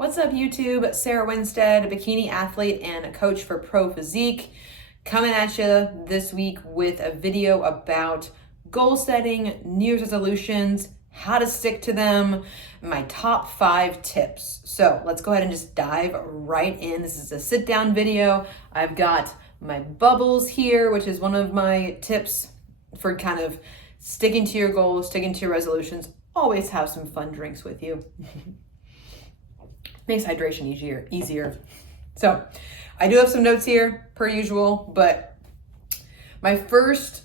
What's up, YouTube? Sarah Winstead, a bikini athlete and a coach for Pro Physique, coming at you this week with a video about goal setting, New Year's resolutions, how to stick to them, my top 5 tips. So let's go ahead and just dive right in. This is a sit down video. I've got my bubbles here, which is one of my tips for kind of sticking to your goals, sticking to your resolutions. Always have some fun drinks with you. Makes hydration easier. So I do have some notes here per usual, but my first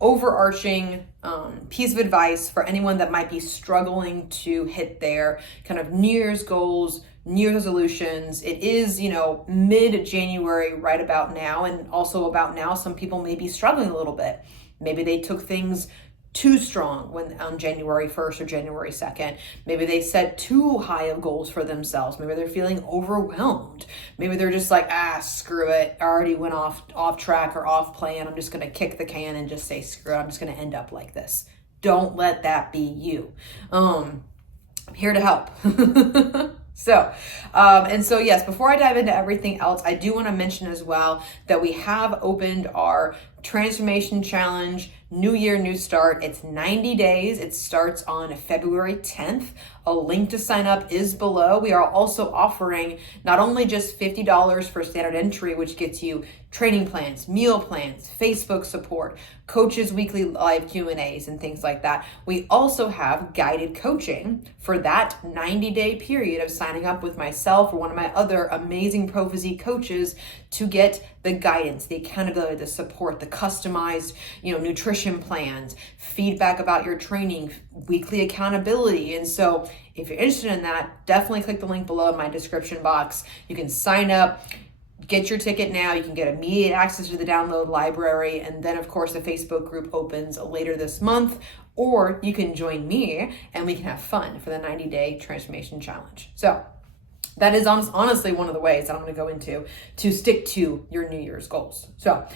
overarching piece of advice for anyone that might be struggling to hit their kind of New Year's goals, New Year's resolutions. It is, mid-January right about now. And also about now, some people may be struggling a little bit. Maybe they took things too strong on January 1st or January 2nd. Maybe they set too high of goals for themselves. Maybe they're feeling overwhelmed. Maybe they're just like, screw it. I already went off track or off plan. I'm just going to kick the can and just say, screw it. I'm just going to end up like this. Don't let that be you. I'm here to help. So yes, before I dive into everything else, I do want to mention as well that we have opened our transformation challenge, New Year, New Start. It's 90 days. It starts on February 10th. A link to sign up is below. We are also offering not only just $50 for standard entry, which gets you training plans, meal plans, Facebook support, coaches weekly live Q&As and things like that. We also have guided coaching for that 90-day period of signing up with myself or one of my other amazing Pro Physique coaches to get the guidance, the accountability, the support, the customized, nutrition plans, feedback about your training, weekly accountability. And so if you're interested in that, definitely click the link below in my description box. You can sign up, get your ticket now. You can get immediate access to the download library. And then of course the Facebook group opens later this month, or you can join me and we can have fun for the 90-day transformation challenge. So that is honestly one of the ways that I'm going to go into to stick to your New Year's goals. So,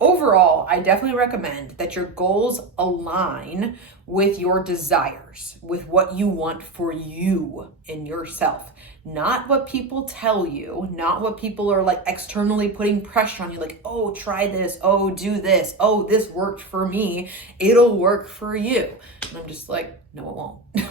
overall, I definitely recommend that your goals align with your desires, with what you want for you and yourself. Not what people tell you, not what people are like externally putting pressure on you, like, oh, try this, oh, do this, oh, this worked for me, it'll work for you. And I'm just like, no, it won't.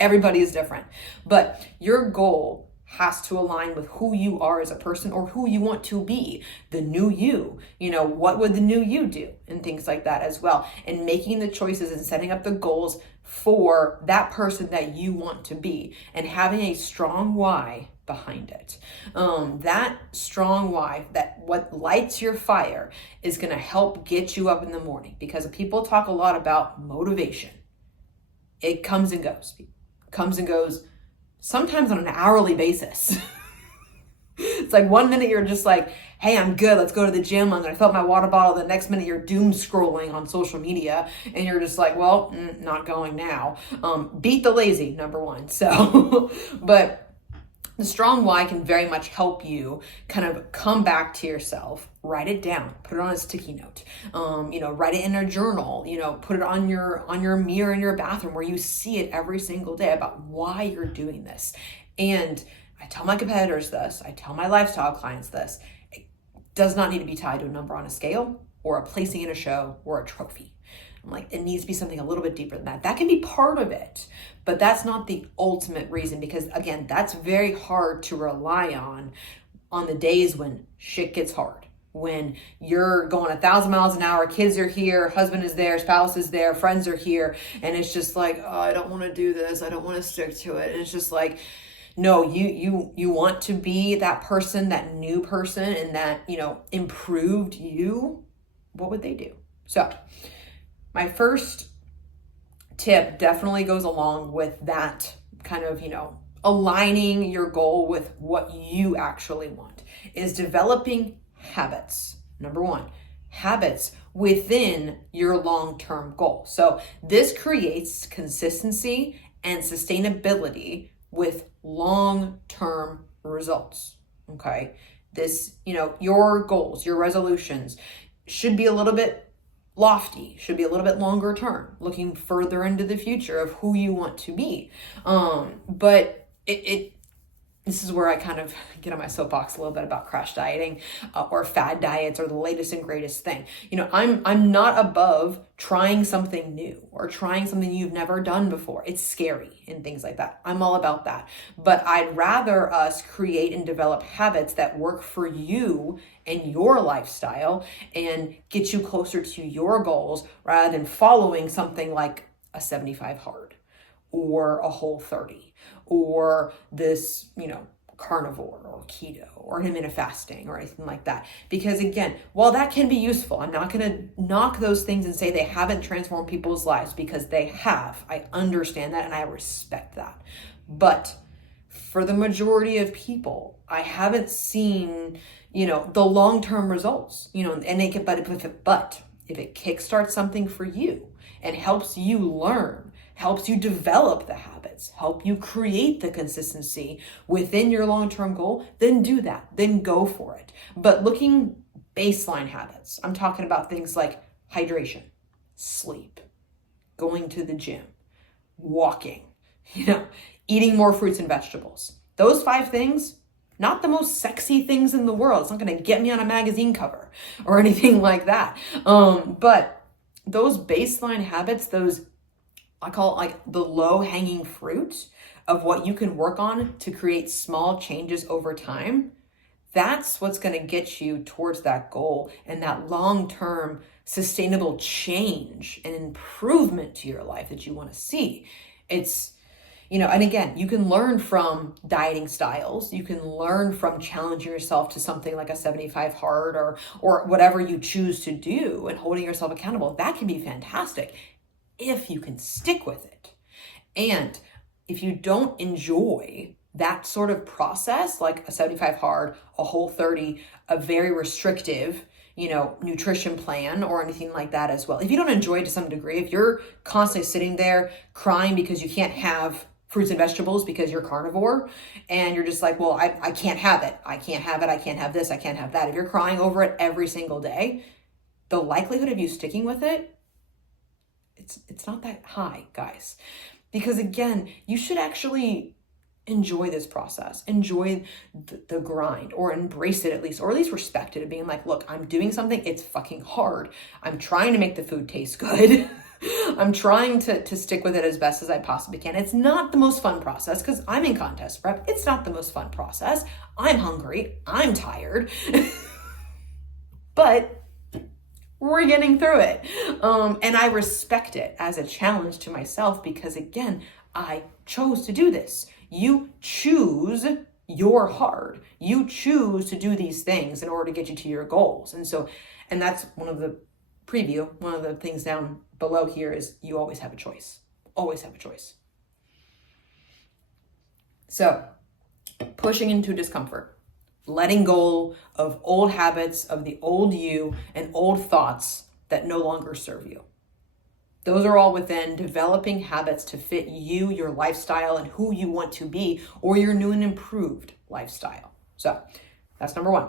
Everybody is different, but your goal has to align with who you are as a person or who you want to be, the new you. What would the new you do and things like that as well. And making the choices and setting up the goals for that person that you want to be and having a strong why behind it. That strong why, that what lights your fire is going to help get you up in the morning, because people talk a lot about motivation. It comes and goes, sometimes on an hourly basis. It's like one minute you're just like, hey, I'm good, let's go to the gym, I'm gonna fill up my water bottle. The next minute you're doom scrolling on social media and you're just like, well, not going now. Beat the lazy, number one. So, but the strong why can very much help you kind of come back to yourself, write it down, put it on a sticky note, write it in a journal, put it on your mirror in your bathroom where you see it every single day about why you're doing this. And I tell my competitors this, I tell my lifestyle clients this, it does not need to be tied to a number on a scale or a placing in a show or a trophy. I'm like, it needs to be something a little bit deeper than that. That can be part of it, but that's not the ultimate reason, because again, that's very hard to rely on the days when shit gets hard, when you're going 1,000 miles an hour, kids are here, husband is there, spouse is there, friends are here. And it's just like, oh, I don't want to do this. I don't want to stick to it. And it's just like, no, you want to be that person, that new person, and that, improved you. What would they do? So my first tip definitely goes along with that kind of, aligning your goal with what you actually want, is developing habits. Number one, habits within your long-term goal. So this creates consistency and sustainability with long-term results. Okay. This, your goals, your resolutions should be a little bit lofty, should be a little bit longer term, looking further into the future of who you want to be. But this is where I kind of get on my soapbox a little bit about crash dieting or fad diets or the latest and greatest thing. I'm not above trying something new or trying something you've never done before. It's scary and things like that. I'm all about that. But I'd rather us create and develop habits that work for you and your lifestyle and get you closer to your goals rather than following something like a 75 hard or a Whole30 or this, carnivore or keto or intermittent fasting or anything like that. Because again, while that can be useful, I'm not going to knock those things and say they haven't transformed people's lives, because they have. I understand that and I respect that. But for the majority of people, I haven't seen, the long-term results, and they can, but if it kickstarts something for you and helps you learn, helps you develop the habits, help you create the consistency within your long-term goal, then do that, then go for it. But looking baseline habits, I'm talking about things like hydration, sleep, going to the gym, walking, eating more fruits and vegetables. Those 5 things, not the most sexy things in the world. It's not going to get me on a magazine cover or anything like that. But those baseline habits, I call it like the low-hanging fruit of what you can work on to create small changes over time. That's what's going to get you towards that goal and that long-term sustainable change and improvement to your life that you want to see. It's, and again, you can learn from dieting styles. You can learn from challenging yourself to something like a 75 hard or whatever you choose to do and holding yourself accountable. That can be fantastic if you can stick with it. And if you don't enjoy that sort of process, like a 75 hard, a Whole30, a very restrictive, nutrition plan or anything like that as well. If you don't enjoy it to some degree, if you're constantly sitting there crying because you can't have fruits and vegetables because you're carnivore and you're just like, well, I can't have it. I can't have it. I can't have this. I can't have that. If you're crying over it every single day, the likelihood of you sticking with it, it's not that high, guys. Because again, you should actually enjoy this process, enjoy the grind, or embrace it at least, or at least respect it and being like, look, I'm doing something, it's fucking hard. I'm trying to make the food taste good. I'm trying to stick with it as best as I possibly can. It's not the most fun process because I'm in contest prep. It's not the most fun process. I'm hungry. I'm tired. But we're getting through it. And I respect it as a challenge to myself because, again, I chose to do this. You choose your hard. You choose to do these things in order to get you to your goals. And that's one of the things down below here is you always have a choice. Always have a choice. So, pushing into discomfort. Letting go of old habits, of the old you, and old thoughts that no longer serve you. Those are all within developing habits to fit you, your lifestyle, and who you want to be, or your new and improved lifestyle. So that's number 1.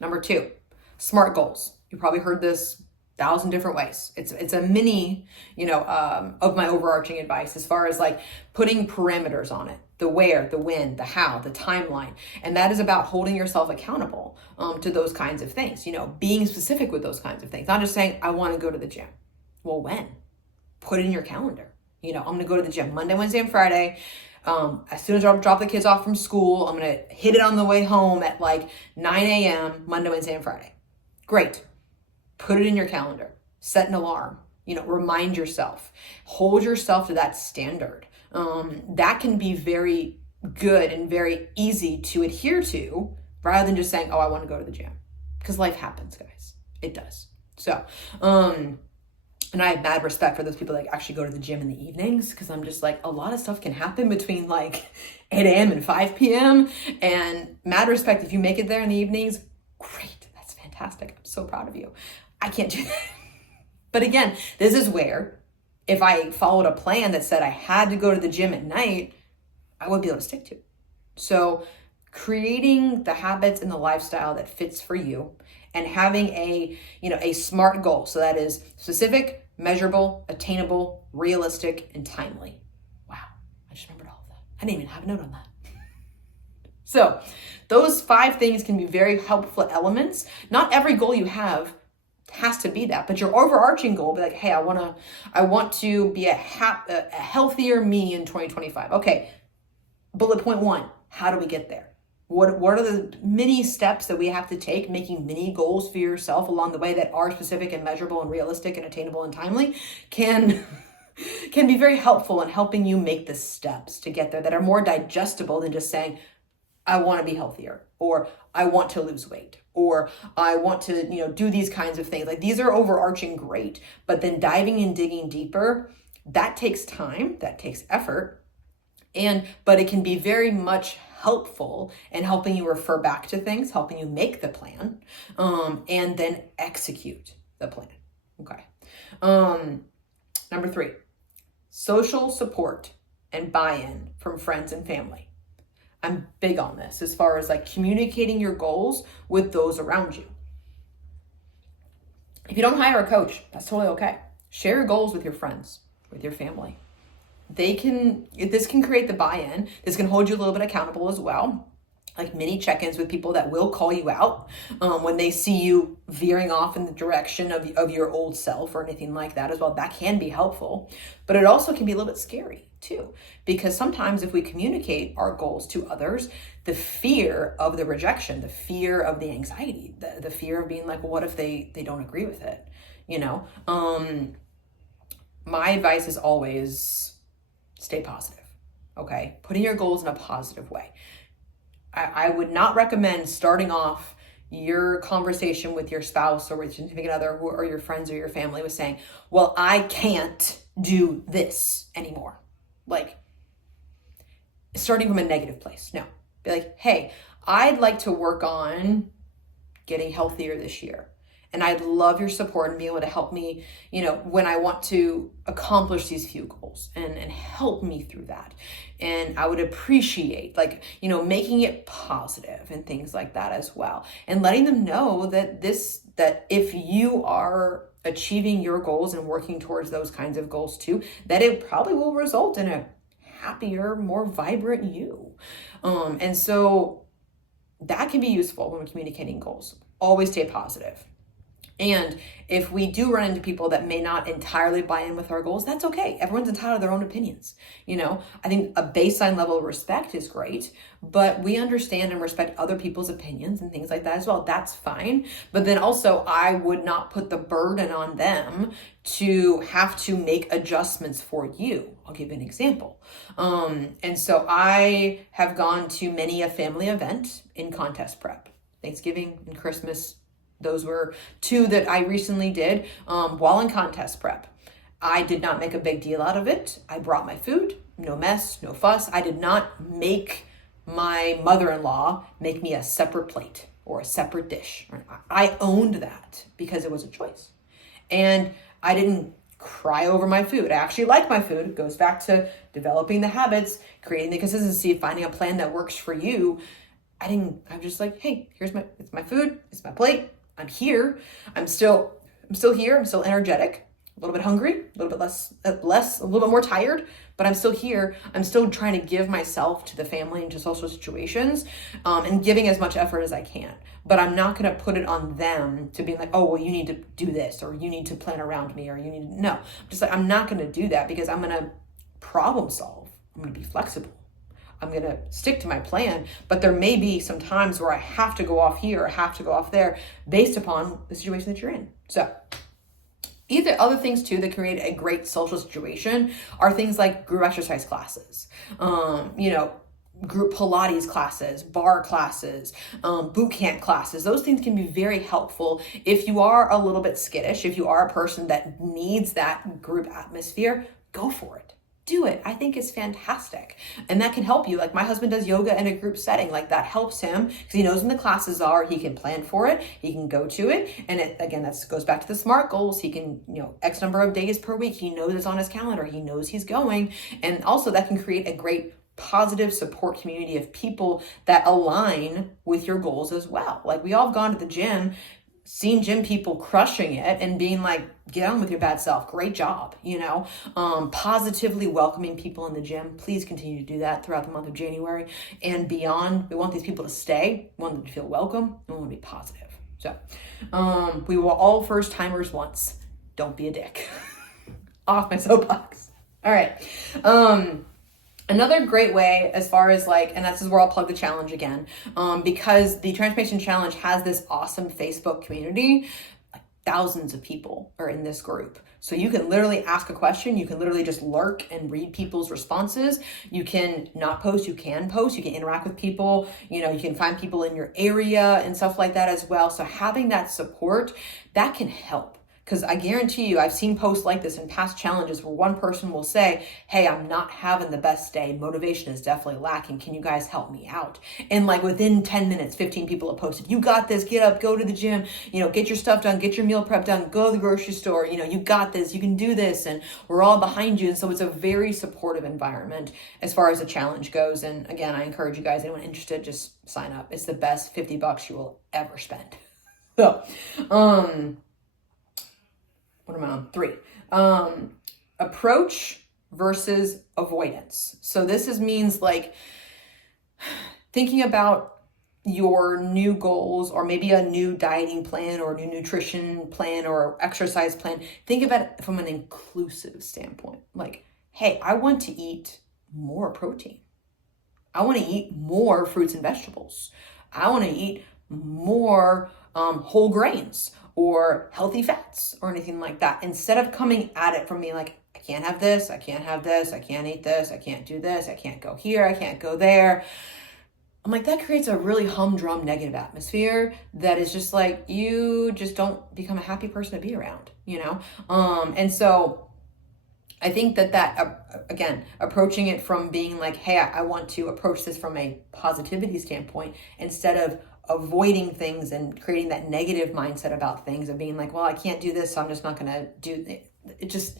Number 2, SMART goals. You probably heard this 1,000 different ways. It's a mini, of my overarching advice as far as like putting parameters on it. The where, the when, the how, the timeline. And that is about holding yourself accountable to those kinds of things, being specific with those kinds of things. Not just saying, I want to go to the gym. Well, when? Put it in your calendar. I'm going to go to the gym Monday, Wednesday, and Friday. As soon as I drop the kids off from school, I'm going to hit it on the way home at like 9 a.m. Monday, Wednesday, and Friday. Great. Put it in your calendar. Set an alarm. Remind yourself. Hold yourself to that standard. That can be very good and very easy to adhere to rather than just saying, oh, I want to go to the gym. Because life happens, guys. It does. So, and I have mad respect for those people that actually go to the gym in the evenings because I'm just like, a lot of stuff can happen between like 8 a.m. and 5 p.m. And mad respect if you make it there in the evenings. Great. That's fantastic. I'm so proud of you. I can't do that. But again, this is where if I followed a plan that said I had to go to the gym at night, I wouldn't be able to stick to it. So creating the habits and the lifestyle that fits for you, and having a SMART goal. So that is specific, measurable, attainable, realistic, and timely. Wow, I just remembered all of that. I didn't even have a note on that. So those 5 things can be very helpful elements. Not every goal you have has to be that, but your overarching goal be like, hey, I want to be a healthier me in 2025. Okay, bullet point 1, how do we get there? What are the many steps that we have to take, making mini goals for yourself along the way that are specific and measurable and realistic and attainable and timely can be very helpful in helping you make the steps to get there that are more digestible than just saying, I want to be healthier, or I want to lose weight, or I want to, do these kinds of things. Like, these are overarching great, but then diving and digging deeper, that takes time, that takes effort. But it can be very much helpful in helping you refer back to things, helping you make the plan, and then execute the plan. Okay. Number 3, social support and buy-in from friends and family. I'm big on this as far as like communicating your goals with those around you. If you don't hire a coach, that's totally okay. Share your goals with your friends, with your family. This can create the buy-in. This can hold you a little bit accountable as well. Like mini check-ins with people that will call you out when they see you veering off in the direction of your old self or anything like that as well. That can be helpful, but it also can be a little bit scary too, because sometimes if we communicate our goals to others, the fear of the rejection, the fear of the anxiety, the fear of being like, well, what if they don't agree with it? My advice is always stay positive, okay? Putting your goals in a positive way. I would not recommend starting off your conversation with your spouse or with your significant other or your friends or your family with saying, well, I can't do this anymore. Like, starting from a negative place. No. Be like, hey, I'd like to work on getting healthier this year. And I'd love your support and being able to help me, when I want to accomplish these few goals and help me through that. And I would appreciate making it positive and things like that as well. And letting them know that if you are achieving your goals and working towards those kinds of goals too, that it probably will result in a happier, more vibrant you. And so that can be useful when we're communicating goals. Always stay positive. And if we do run into people that may not entirely buy in with our goals, that's okay. Everyone's entitled to their own opinions. I think a baseline level of respect is great, but we understand and respect other people's opinions and things like that as well. That's fine. But then also, I would not put the burden on them to have to make adjustments for you. I'll give you an example. And so I have gone to many a family event in contest prep, Thanksgiving and Christmas. Those were 2 that I recently did while in contest prep. I did not make a big deal out of it. I brought my food, no mess, no fuss. I did not make my mother-in-law make me a separate plate or a separate dish. I owned that because it was a choice. And I didn't cry over my food. I actually like my food. It goes back to developing the habits, creating the consistency, finding a plan that works for you. I'm just like, hey, it's my food, it's my plate. I'm here. I'm still here. I'm still energetic, a little bit hungry, a little bit less, a little bit more tired, but I'm still here. I'm still trying to give myself to the family and to social situations, and giving as much effort as I can. But I'm not going to put it on them to be like, oh, well, you need to do this, or you need to plan around me, or no. I'm just like, I'm not going to do that because I'm going to problem solve. I'm going to be flexible. I'm going to stick to my plan, but there may be some times where I have to go off here or have to go off there based upon the situation that you're in. So either other things too that create a great social situation are things like group exercise classes, group Pilates classes, bar classes, boot camp classes. Those things can be very helpful if you are a little bit skittish, if you are a person that needs that group atmosphere, go for it. Do it. I think it's fantastic. And that can help you. Like, my husband does yoga in a group setting. Like, that helps him because he knows when the classes are, he can plan for it, he can go to it. And that goes back to the SMART goals. He can, X number of days per week. He knows it's on his calendar. He knows he's going. And also that can create a great positive support community of people that align with your goals as well. Like, we all have gone to the gym, seen gym people crushing it and being like, get on with your bad self. Great job. Positively welcoming people in the gym. Please continue to do that throughout the month of January and beyond. We want these people to stay. We want them to feel welcome. We want to be positive. So, we were all first timers once. Don't be a dick. Off my soapbox. All right. Another great way, as far as like, and this is where I'll plug the challenge again, because the Transformation Challenge has this awesome Facebook community. Like, thousands of people are in this group. So you can literally ask a question. You can literally just lurk and read people's responses. You can not post, you can post, you can interact with people. You can find people in your area and stuff like that as well. So having that support, that can help. Because I guarantee you, I've seen posts like this in past challenges where one person will say, hey, I'm not having the best day. Motivation is definitely lacking. Can you guys help me out? And like within 10 minutes, 15 people have posted, you got this, get up, go to the gym, get your stuff done, get your meal prep done, go to the grocery store, you got this, you can do this, and we're all behind you. And so it's a very supportive environment as far as the challenge goes. And again, I encourage you guys, anyone interested, just sign up. It's the best $50 you will ever spend. So, what am I on? 3. Approach versus avoidance. So this means like thinking about your new goals, or maybe a new dieting plan or a new nutrition plan or exercise plan. Think about it from an inclusive standpoint. Like, hey, I want to eat more protein. I want to eat more fruits and vegetables. I want to eat more whole grains or healthy fats or anything like that. Instead of coming at it from being like, I can't have this, I can't have this, I can't eat this, I can't do this, I can't go here, I can't go there. I'm like, that creates a really humdrum negative atmosphere that is just like, you just don't become a happy person to be around, And so I think that again, approaching it from being like, hey, I want to approach this from a positivity standpoint instead of avoiding things and creating that negative mindset about things and being like, well, I can't do this, so I'm just not going to do it. It just,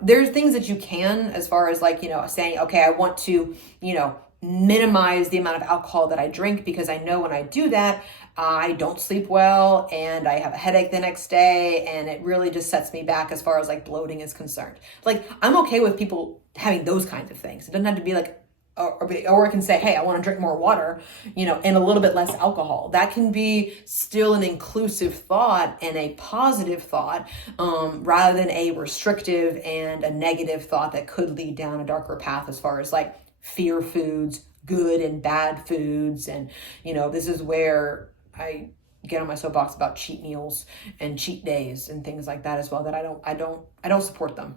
there's things that you can, as far as like, saying, okay, I want to, minimize the amount of alcohol that I drink, because I know when I do that, I don't sleep well and I have a headache the next day, and it really just sets me back as far as like bloating is concerned. Like, I'm okay with people having those kinds of things. It doesn't have to be like, or I can say, hey, I want to drink more water, and a little bit less alcohol. That can be still an inclusive thought and a positive thought, rather than a restrictive and a negative thought that could lead down a darker path as far as like fear foods, good and bad foods. And, this is where I get on my soapbox about cheat meals and cheat days and things like that as well, that I don't support them.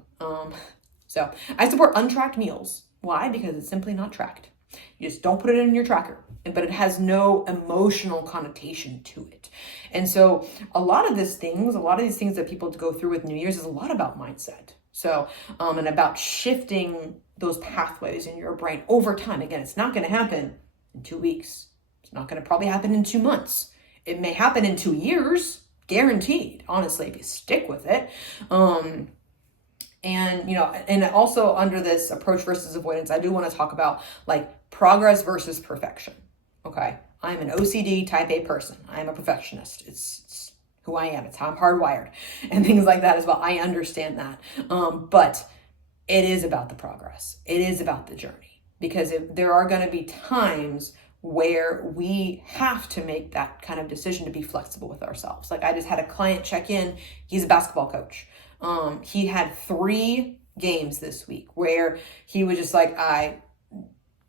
So I support untracked meals. Why? Because it's simply not tracked. You just don't put it in your tracker, but it has no emotional connotation to it. And so a lot of these things that people go through with New Year's is a lot about mindset. So, and about shifting those pathways in your brain over time. Again, it's not going to happen in 2 weeks. It's not going to probably happen in 2 months. It may happen in 2 years, guaranteed, honestly, if you stick with it. And, and also under this approach versus avoidance, I do want to talk about like progress versus perfection. Okay. I'm an OCD type A person. I'm a perfectionist. It's who I am. It's how I'm hardwired and things like that as well. I understand that. But it is about the progress. It is about the journey, because there are going to be times where we have to make that kind of decision to be flexible with ourselves. Like, I just had a client check in. He's a basketball coach. He had 3 games this week where he was just like,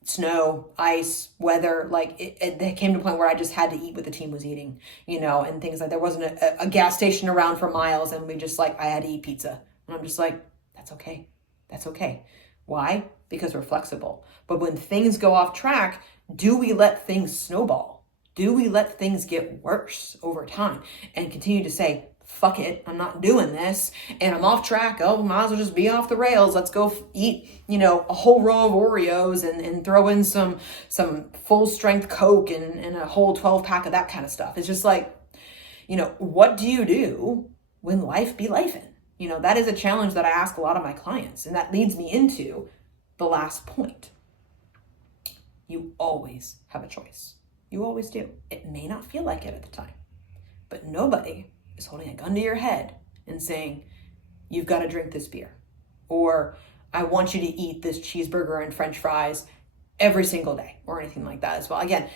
snow, ice, weather, like it came to a point where I just had to eat what the team was eating, and things like, there wasn't a gas station around for miles, and I had to eat pizza. And I'm just like, that's okay. That's okay. Why? Because we're flexible. But when things go off track, do we let things snowball? Do we let things get worse over time and continue to say, fuck it, I'm not doing this, and I'm off track, might as well just be off the rails, let's go eat, a whole row of Oreos and throw in some full strength Coke and a whole 12 pack of that kind of stuff. It's just like, what do you do when life be lifing? That is a challenge that I ask a lot of my clients, and that leads me into the last point. You always have a choice. You always do. It may not feel like it at the time, but nobody is holding a gun to your head and saying, you've got to drink this beer, or I want you to eat this cheeseburger and French fries every single day, or anything like that as well. Again,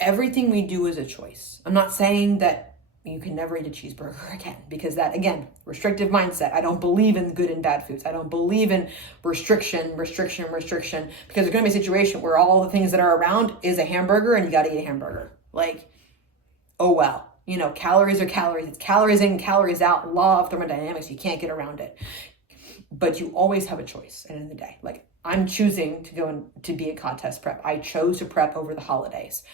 everything we do is a choice. I'm not saying that you can never eat a cheeseburger again, because that, again, restrictive mindset. I don't believe in good and bad foods. I don't believe in restriction, because there's going to be a situation where all the things that are around is a hamburger and you got to eat a hamburger. Like, oh well. Calories are calories. It's calories in, calories out. Law of thermodynamics. You can't get around it. But you always have a choice at the end of the day. Like, I'm choosing to go to be a contest prep. I chose to prep over the holidays.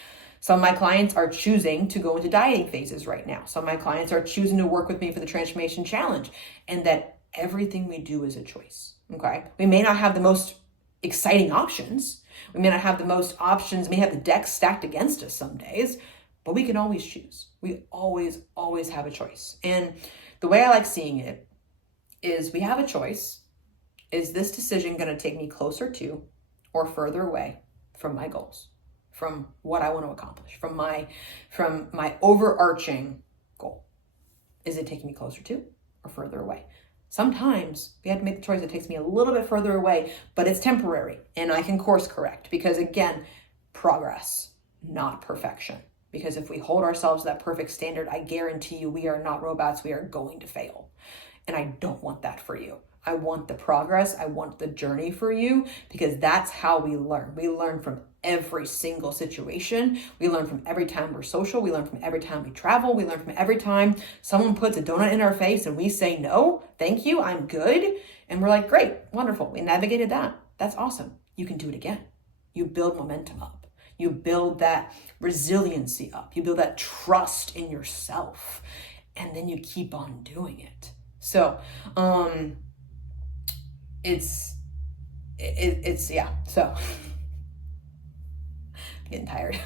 Some of my clients are choosing to go into dieting phases right now. Some of my clients are choosing to work with me for the Transformation Challenge. And that everything we do is a choice. Okay? We may not have the most exciting options. We may not have the most options. We may have the deck stacked against us some days. But we can always choose. We always have a choice. And the way I like seeing it is we have a choice. Is this decision going to take me closer to or further away from my goals, from what I want to accomplish, from my overarching goal? Is it taking me closer to or further away? Sometimes we have to make the choice that takes me a little bit further away, but it's temporary and I can course correct, because again, progress, not perfection. Because if we hold ourselves to that perfect standard, I guarantee you we are not robots. We are going to fail. And I don't want that for you. I want the progress. I want the journey for you, because that's how we learn. We learn from every single situation. We learn from every time we're social. We learn from every time we travel. We learn from every time someone puts a donut in our face and we say, no, thank you, I'm good. And we're like, great, wonderful. We navigated that. That's awesome. You can do it again. You build momentum up. You build that resiliency up. You build that trust in yourself. And then you keep on doing it. So, it's yeah. So, I'm getting tired.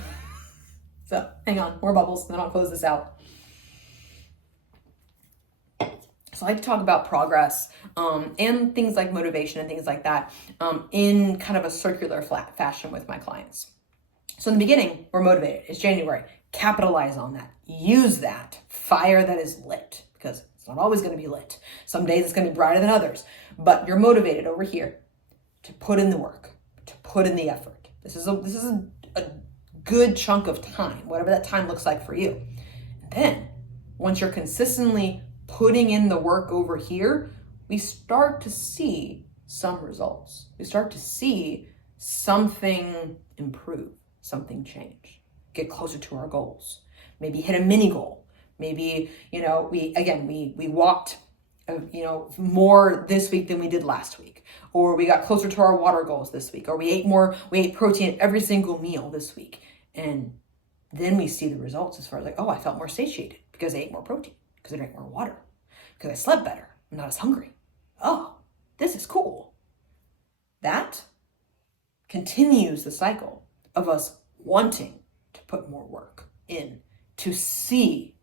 So, hang on, more bubbles, then I'll close this out. So I like to talk about progress and things like motivation and things like that in kind of a circular fashion with my clients. So in the beginning, we're motivated. It's January. Capitalize on that. Use that fire that is lit, because it's not always going to be lit. Some days it's going to be brighter than others, but you're motivated over here to put in the work, to put in the effort. This is a good chunk of time, whatever that time looks like for you. And then once you're consistently putting in the work over here, we start to see some results. We start to see something improve, something change, get closer to our goals, maybe hit a mini goal. Maybe, we walked, more this week than we did last week, or we got closer to our water goals this week, or we ate protein at every single meal this week. And then we see the results as far as like, oh, I felt more satiated because I ate more protein, because I drank more water, because I slept better. I'm not as hungry. Oh, this is cool. That continues the cycle of us wanting to put more work in, to see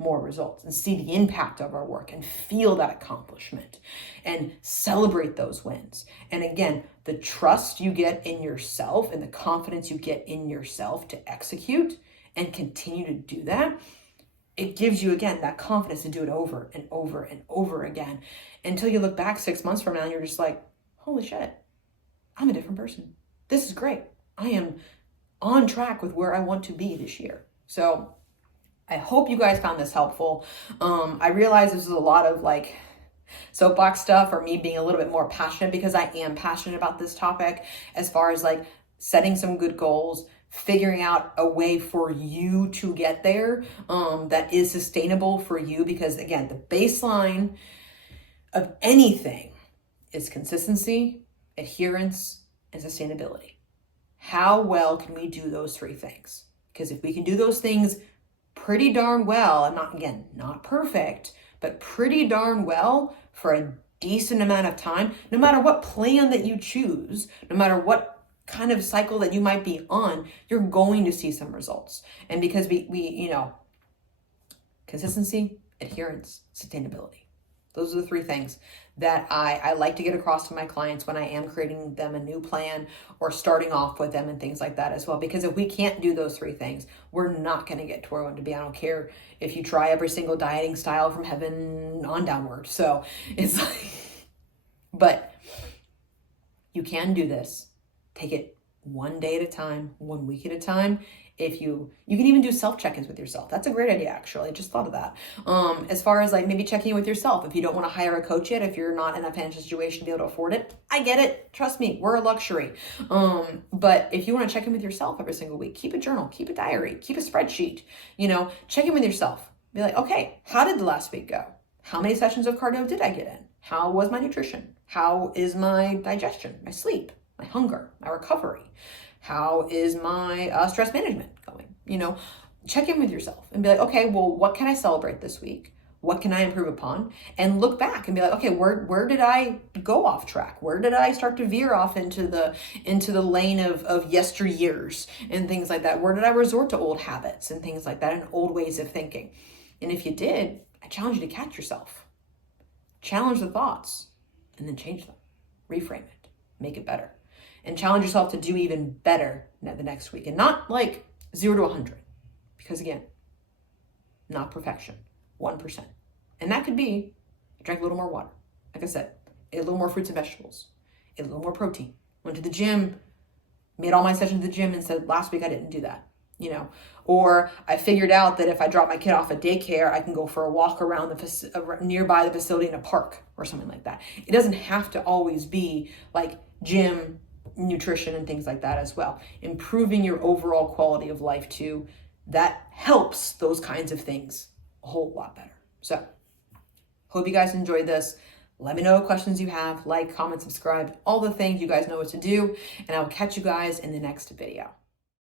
more results and see the impact of our work and feel that accomplishment and celebrate those wins. And again, the trust you get in yourself and the confidence you get in yourself to execute and continue to do that, it gives you, again, that confidence to do it over and over and over again until you look back 6 months from now and you're just like, holy shit, I'm a different person. This is great. I am on track with where I want to be this year. So I hope you guys found this helpful. I realize this is a lot of like soapbox stuff, or me being a little bit more passionate, because I am passionate about this topic as far as like setting some good goals, figuring out a way for you to get there that is sustainable for you. Because again, the baseline of anything is consistency, adherence, and sustainability. How well can we do those three things? Because if we can do those things pretty darn well, and not perfect, but pretty darn well for a decent amount of time, no matter what plan that you choose, no matter what kind of cycle that you might be on, you're going to see some results. And because we consistency, adherence, sustainability. Those are the three things that I like to get across to my clients when I am creating them a new plan or starting off with them and things like that as well. Because if we can't do those three things, we're not going to get to where we want to be. I don't care if you try every single dieting style from heaven on downward. So it's like, but you can do this. Take it one day at a time, 1 week at a time. If you can even do self check-ins with yourself. That's a great idea, actually. I just thought of that. As far as like maybe checking in with yourself, if you don't want to hire a coach yet, if you're not in a financial situation to be able to afford it, I get it. Trust me, we're a luxury. But if you want to check in with yourself every single week, keep a journal, keep a diary, keep a spreadsheet, check in with yourself. Be like, okay, how did the last week go? How many sessions of cardio did I get in? How was my nutrition? How is my digestion, my sleep, my hunger, my recovery? How is my stress management going? Check in with yourself and be like, okay, well, what can I celebrate this week? What can I improve upon? And look back and be like, okay, where did I go off track? Where did I start to veer off into the lane of yesteryears and things like that? Where did I resort to old habits and things like that and old ways of thinking? And if you did, I challenge you to catch yourself. Challenge the thoughts and then change them. Reframe it. Make it better. And challenge yourself to do even better the next week. And not like 0 to 100. Because again, not perfection. 1%. And that could be, drank a little more water. Like I said, ate a little more fruits and vegetables. Ate a little more protein. Went to the gym, made all my sessions at the gym and said, last week I didn't do that. Or I figured out that if I drop my kid off at daycare, I can go for a walk around nearby the facility in a park or something like that. It doesn't have to always be like gym, nutrition, and things like that as well. Improving your overall quality of life too, that helps those kinds of things a whole lot better. So, hope you guys enjoyed this. Let me know what questions you have. Like, comment, subscribe, all the things. You guys know what to do. And I will catch you guys in the next video.